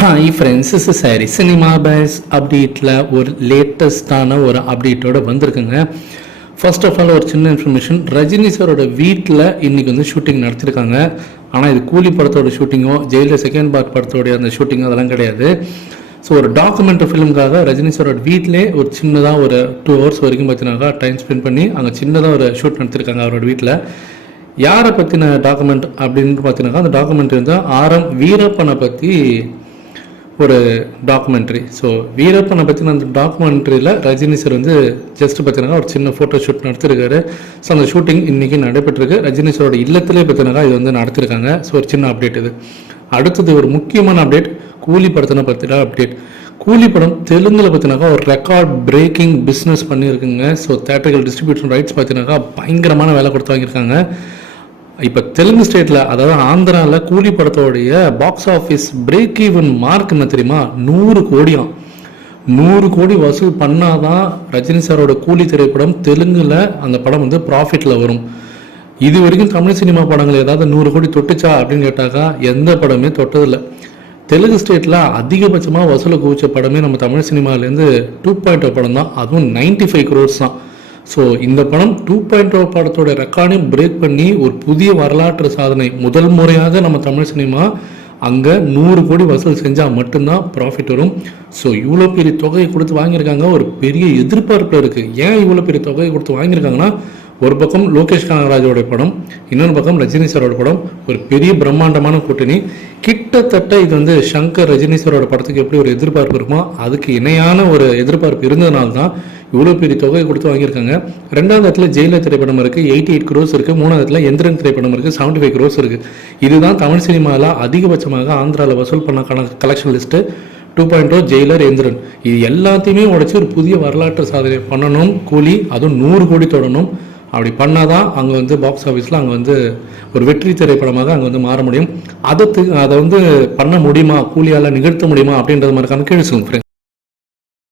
Hi friends is sorry cinema face அப்டேட்டில் ஒரு லேட்டஸ்டான ஒரு அப்டேட்டோட வந்திருக்குங்க. ஃபர்ஸ்ட் ஆஃப் ஆல் ஒரு சின்ன இன்ஃபர்மேஷன் ரஜினி சாரோட வீட்டில் இன்றைக்கி வந்து ஷூட்டிங் நடத்திருக்காங்க. ஆனால் இது கூலி படத்தோட ஷூட்டிங்கோ ஜெயிலில் செகண்ட் பார்ட் படத்தோடைய அந்த ஷூட்டிங்கோ அதெல்லாம் கிடையாது. ஸோ ஒரு டாக்குமெண்ட்ரி ஃபிலிமுக்காக ரஜினி சாரோட வீட்டிலே ஒரு சின்னதாக ஒரு டூ ஹவர்ஸ் வரைக்கும் பார்த்தீங்கன்னாக்கா டைம் ஸ்பெண்ட் பண்ணி அங்கே சின்னதாக ஒரு ஷூட் நடத்திருக்காங்க அவரோட வீட்டில் யாரை பற்றின டாக்குமெண்ட் அப்படின்னு பார்த்தீங்கன்னாக்கா அந்த டாக்குமெண்ட் வந்து ஆரம் வீரப்பனை பற்றி ஒரு டாக்குமெண்ட்ரி ஸோ வீரப்பனை பற்றின அந்த டாக்குமெண்ட்ரியில் ரஜினி சார் வந்து ஜஸ்ட் பார்த்தீங்கன்னா ஒரு சின்ன ஃபோட்டோ ஷூட் நடத்திருக்காரு. ஸோ அந்த ஷூட்டிங் இன்றைக்கி நடைபெற்றிருக்கு. ரஜினி சாரோட இல்லத்திலே பார்த்தீங்கன்னா இது வந்து நடத்திருக்காங்க. ஸோ ஒரு சின்ன அப்டேட் இது. அடுத்தது ஒரு முக்கியமான அப்டேட் கூலி படத்தின பற்றின அப்டேட் கூலி படம் தெலுங்கில் பார்த்தினாக்கா ஒரு ரெக்கார்ட் பிரேக்கிங் பிஸ்னஸ் பண்ணியிருக்குங்க. ஸோ தேட்டர்கள் டிஸ்ட்ரிபியூஷன் ரைட்ஸ் பார்த்தினாக்கா பயங்கரமான வேலை கொடுத்து வாங்கியிருக்காங்க. இப்போ தெலுங்கு ஸ்டேட்டில் அதாவது ஆந்திராவில் கூலி படத்தோடைய box office break even mark என்ன தெரியுமா? நூறு கோடியாம். நூறு கோடி வசூல் பண்ணாதான் ரஜினி சாரோட கூலி திரைப்படம் தெலுங்குல அந்த படம் வந்து ப்ராஃபிட்டில் வரும். இது வரைக்கும் தமிழ் சினிமா படங்கள் ஏதாவது நூறு கோடி தொட்டுச்சா அப்படின்னு கேட்டாக்கா எந்த படமே தொட்டதில்லை. தெலுங்கு ஸ்டேட்டில் அதிகபட்சமாக வசூலை குவிச்ச படமே நம்ம தமிழ் சினிமாலேருந்து டூ பாயிண்ட் படம் தான் அதுவும் நைன்டி ஃபைவ் க்ரோர்ஸ் தான். ஸோ இந்த படம் டூ பாயிண்ட் ஓ படத்தோட ரெக்கார்டையும் பிரேக் பண்ணி ஒரு புதிய வரலாற்று சாதனை. முதல் முறையாக நம்ம தமிழ் சினிமா அங்கே நூறு கோடி வசூல் செஞ்சால் மட்டும்தான் ப்ராஃபிட் வரும். ஸோ இவ்வளோ பெரிய தொகையை கொடுத்து வாங்கியிருக்காங்க. ஒரு பெரிய எதிர்பார்ப்பில் இருக்குது ஏன் இவ்வளோ பெரிய தொகையை கொடுத்து வாங்கியிருக்காங்கன்னா ஒரு பக்கம் லோகேஷ் கனகராஜோடைய படம் இன்னொரு பக்கம் ரஜினி சாரோட படம். ஒரு பெரிய பிரம்மாண்டமான கூட்டணி. கிட்டத்தட்ட இது வந்து சங்கர் ரஜினி சாரோட படத்துக்கு எப்படி ஒரு எதிர்பார்ப்பு இருக்குமோ அதுக்கு இணையான ஒரு எதிர்பார்ப்பு இருந்ததுனால தான் இவ்வளோ பெரிய தொகையை கொடுத்து வாங்கியிருக்காங்க. ரெண்டாவது இடத்துல ஜெயிலர் திரைப்படம் இருக்குது எயிட்டி எயிட் க்ரோஸ் இருக்குது மூணாவது இடத்துல எந்திரன் திரைப்படம் இருக்குது செவன்டி ஃபைவ் க்ரோஸ் இருக்குது இதுதான் தமிழ் சினிமாவில் அதிகபட்சமாக ஆந்திராவில் வசூல் பண்ண collection list two point O Jailer Enthiran. இது எல்லாத்தையுமே உடச்சி ஒரு புதிய வரலாற்று சாதனை. பண்ணணும் கூலி அதுவும் நூறு கோடி தொடணும். அப்படி பண்ணாதான் அங்கே வந்து பாக்ஸ் ஆஃபீஸில் அங்கே வந்து ஒரு வெற்றி திரைப்படமாக அங்கே வந்து மாற முடியும். அதை அதை வந்து பண்ண முடியுமா? கூலியால் நிகழ்த்த முடியுமா? அப்படின்றது மாதிரி கணக்கு ஃப்ரெண்ட்